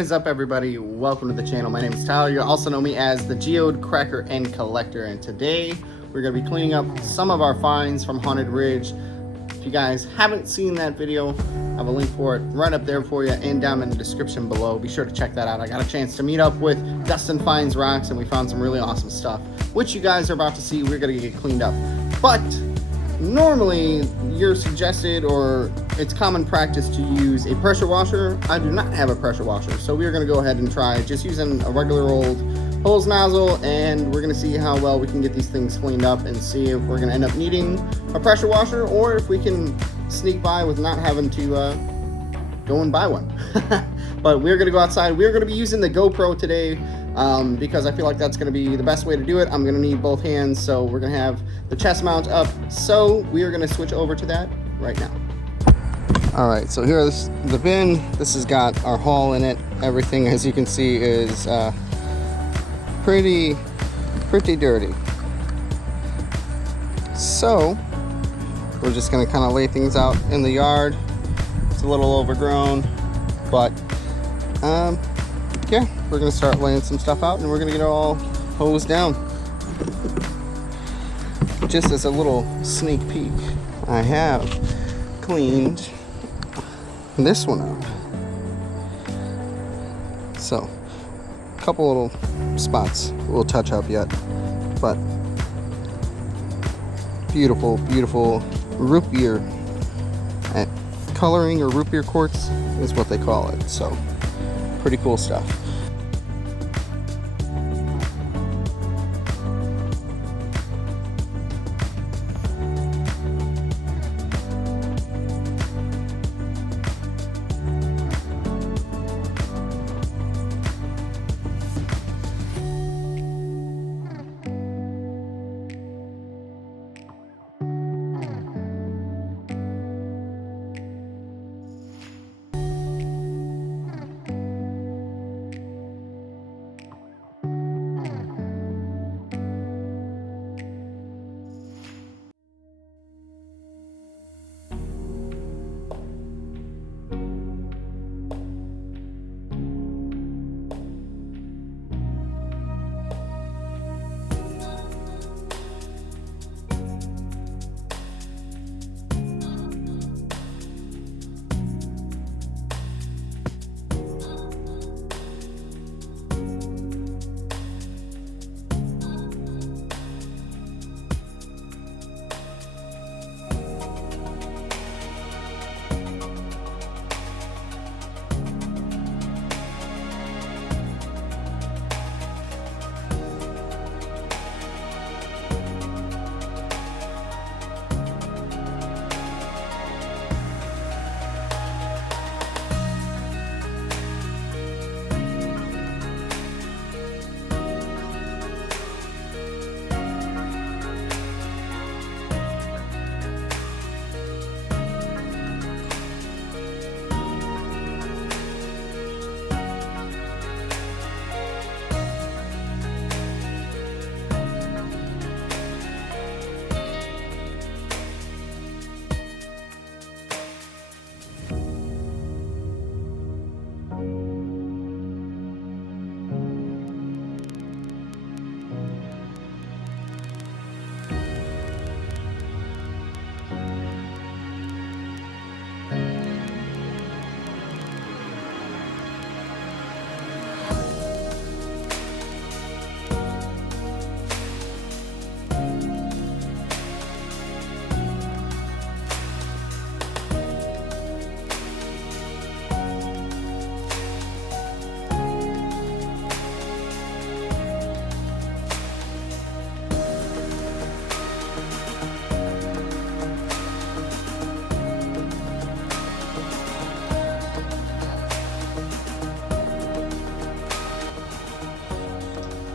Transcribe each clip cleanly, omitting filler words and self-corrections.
is up, everybody? Welcome to the channel. My name is Tyler. You also know me as the Geode Cracker and Collector, and today we're going to be cleaning up some of our finds from Haunted Ridge. If you guys haven't seen that video, I have a link for it right up there for you and down in the description below. Be sure to check that out. I got a chance to meet up with Dustin Finds Rocks, and we found some really awesome stuff, which you guys are about to see. We're going to get cleaned up. But normally you're suggested, or it's common practice, to use a pressure washer. I do not have a pressure washer, so we're going to go ahead and try just using a regular old hose nozzle, and we're going to see how well we can get these things cleaned up and see if we're going to end up needing a pressure washer or if we can sneak by with not having to go and buy one. But we're going to go outside. We're going to be using the GoPro today because I feel like that's going to be the best way to do it. I'm going to need both hands, so we're going to have the chest mount up, so we are going to switch over to that right now. All right, so here's the bin. This has got our haul in it. Everything, as you can see, is pretty dirty. So we're just going to kind of lay things out in the yard. It's a little overgrown, but yeah, we're going to start laying some stuff out, and we're going to get it all hosed down. Just as a little sneak peek, I have cleaned this one up. So a couple little spots we'll touch up yet, but beautiful root beer coloring, or root beer quartz is what they call it. So pretty cool stuff.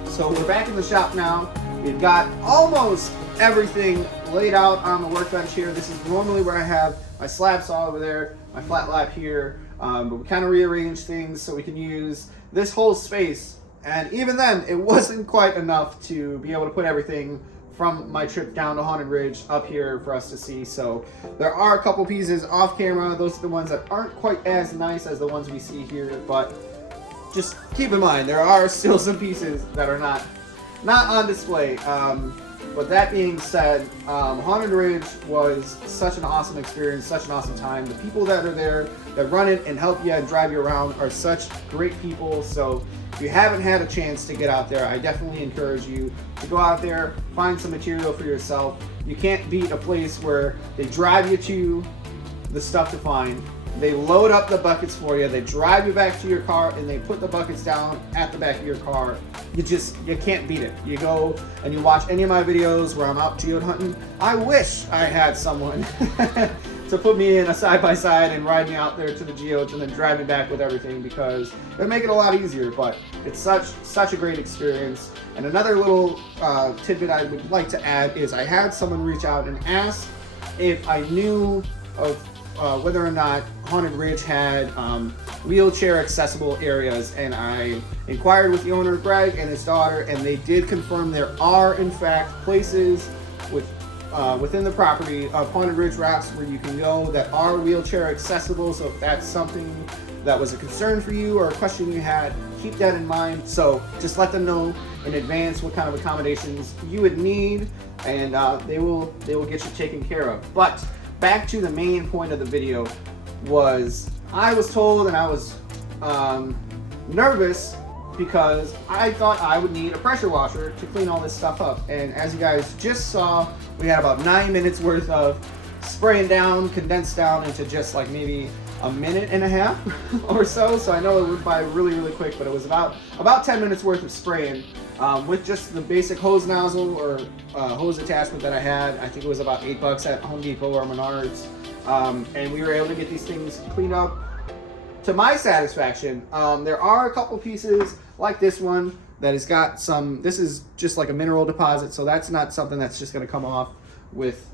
So we're back in the shop now. We've got almost everything laid out on the workbench here. This is normally where I have my slab saw over there, my flat lap here, but we kind of rearranged things so we can use this whole space. And even then, it wasn't quite enough to be able to put everything from my trip down to Haunted Ridge up here for us to see. So there are a couple pieces off camera. Those are the ones that aren't quite as nice as the ones we see here, but just keep in mind, there are still some pieces that are not on display. But that being said, Haunted Ridge was such an awesome experience, such an awesome time. The people that are there, that run it and help you and drive you around, are such great people. So if you haven't had a chance to get out there, I definitely encourage you to go out there, find some material for yourself. You can't beat a place where they drive you to the stuff to find. They load up the buckets for you. They drive you back to your car, and they put the buckets down at the back of your car. You can't beat it. You go and you watch any of my videos where I'm out geode hunting. I wish I had someone to put me in a side-by-side and ride me out there to the geodes and then drive me back with everything, because it'd make it a lot easier. But it's such a great experience. And another little tidbit I would like to add is I had someone reach out and ask if I knew of whether or not Haunted Ridge had wheelchair accessible areas, and I inquired with the owner, Greg, and his daughter, and they did confirm there are in fact places within the property of Haunted Ridge Rocks where you can go that are wheelchair accessible. So if that's something that was a concern for you or a question you had, keep that in mind. So just let them know in advance what kind of accommodations you would need, and they will get you taken care of. But back to the main point of the video was, I was told, and I was nervous because I thought I would need a pressure washer to clean all this stuff up. And as you guys just saw, we had about 9 minutes worth of spraying down, condensed down into just like maybe a minute and a half or so. So I know it went by really quick, but it was about 10 minutes worth of spraying with just the basic hose nozzle or hose attachment that I had. I think it was about $8 at Home Depot or Menards. And we were able to get these things cleaned up to my satisfaction. There are a couple pieces like this one that has got some, this is just like a mineral deposit, so that's not something that's just going to come off with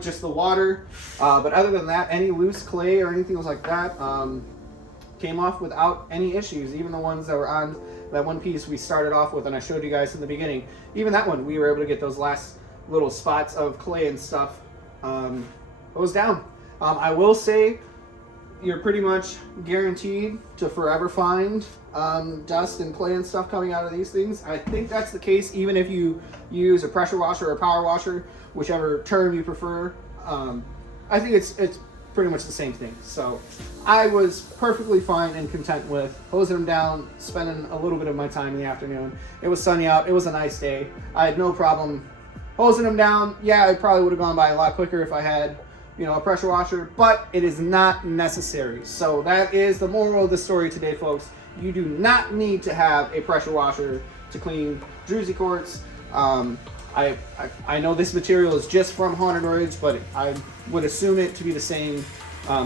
just the water. But other than that, any loose clay or anything else like that came off without any issues. Even the ones that were on that one piece we started off with and I showed you guys in the beginning, even that one, we were able to get those last little spots of clay and stuff goes down. I will say you're pretty much guaranteed to forever find dust and clay and stuff coming out of these things. I think that's the case even if you use a pressure washer or a power washer, whichever term you prefer. I think it's pretty much the same thing. So I was perfectly fine and content with hosing them down, spending a little bit of my time in the afternoon. It was sunny out. It was a nice day. I had no problem hosing them down. Yeah, it probably would have gone by a lot quicker if I had, a pressure washer, but it is not necessary. So that is the moral of the story today, folks. You do not need to have a pressure washer to clean Druzy Quartz. I know this material is just from Haunted Ridge, but I would assume it to be the same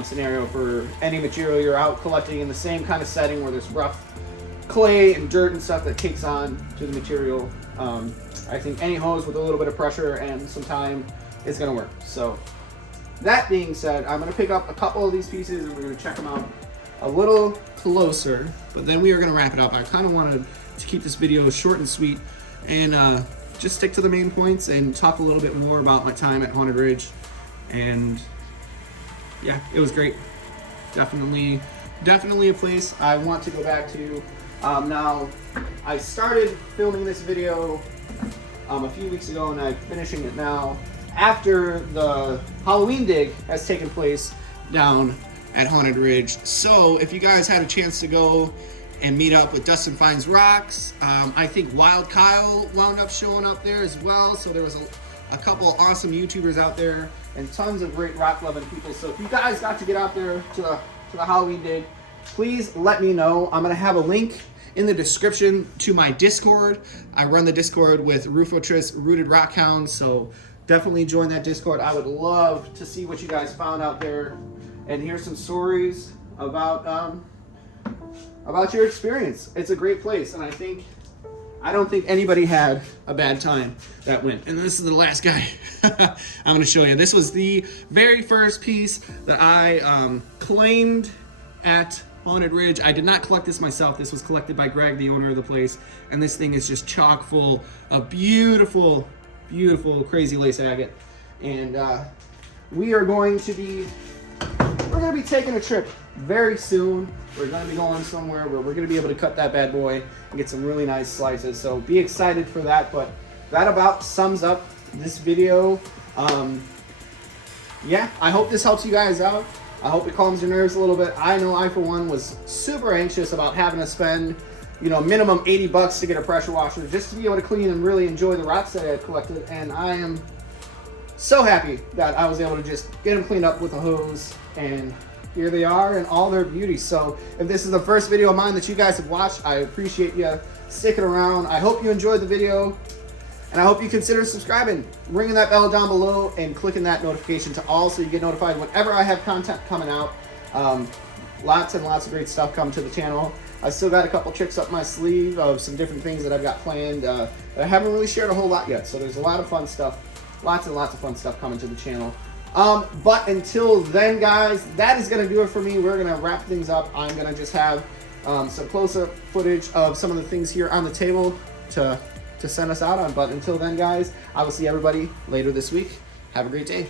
scenario for any material you're out collecting in the same kind of setting where there's rough clay and dirt and stuff that takes on to the material. I think any hose with a little bit of pressure and some time is going to work. So that being said, I'm going to pick up a couple of these pieces and we're going to check them out a little closer, but then we are going to wrap it up. I kind of wanted to keep this video short and sweet and just stick to the main points and talk a little bit more about my time at Haunted Ridge. And yeah, it was great. Definitely a place I want to go back to. Now, I started filming this video a few weeks ago and I'm finishing it now after the Halloween dig has taken place down at Haunted Ridge. So if you guys had a chance to go and meet up with Dustin Finds Rocks, I think Wild Kyle wound up showing up there as well. So there was a couple awesome YouTubers out there and tons of great rock loving people. So if you guys got to get out there to the Halloween dig, please let me know. I'm gonna have a link in the description to my Discord. I run the Discord with Rufotris Rooted Rockhounds, so definitely join that Discord. I would love to see what you guys found out there and hear some stories about your experience. It's a great place, and I don't think anybody had a bad time that went. And this is the last guy I'm going to show you. This was the very first piece that I claimed at Haunted Ridge. I did not collect this myself. This was collected by Greg, the owner of the place, and this thing is just chock full of beautiful crazy lace agate. And we're going to be taking a trip very soon we're going to be going somewhere where we're going to be able to cut that bad boy and get some really nice slices. So be excited for that. But that about sums up this video. Yeah, I hope this helps you guys out. I hope it calms your nerves a little bit. I know I, for one, was super anxious about having to spend, you know, minimum $80 to get a pressure washer just to be able to clean and really enjoy the rocks that I had collected. And I am so happy that I was able to just get them cleaned up with a hose, and here they are in all their beauty. So if this is the first video of mine that you guys have watched, I appreciate you sticking around. I hope you enjoyed the video, and I hope you consider subscribing, ringing that bell down below, and clicking that notification to all so you get notified whenever I have content coming out. Lots and lots of great stuff coming to the channel. I still got a couple tricks up my sleeve of some different things that I've got planned that I haven't really shared a whole lot yet. So there's a lot of fun stuff, lots and lots of fun stuff coming to the channel. But until then, guys, that is going to do it for me. We're going to wrap things up. I'm going to just have some close-up footage of some of the things here on the table to send us out on. But until then, guys, I will see everybody later this week. Have a great day.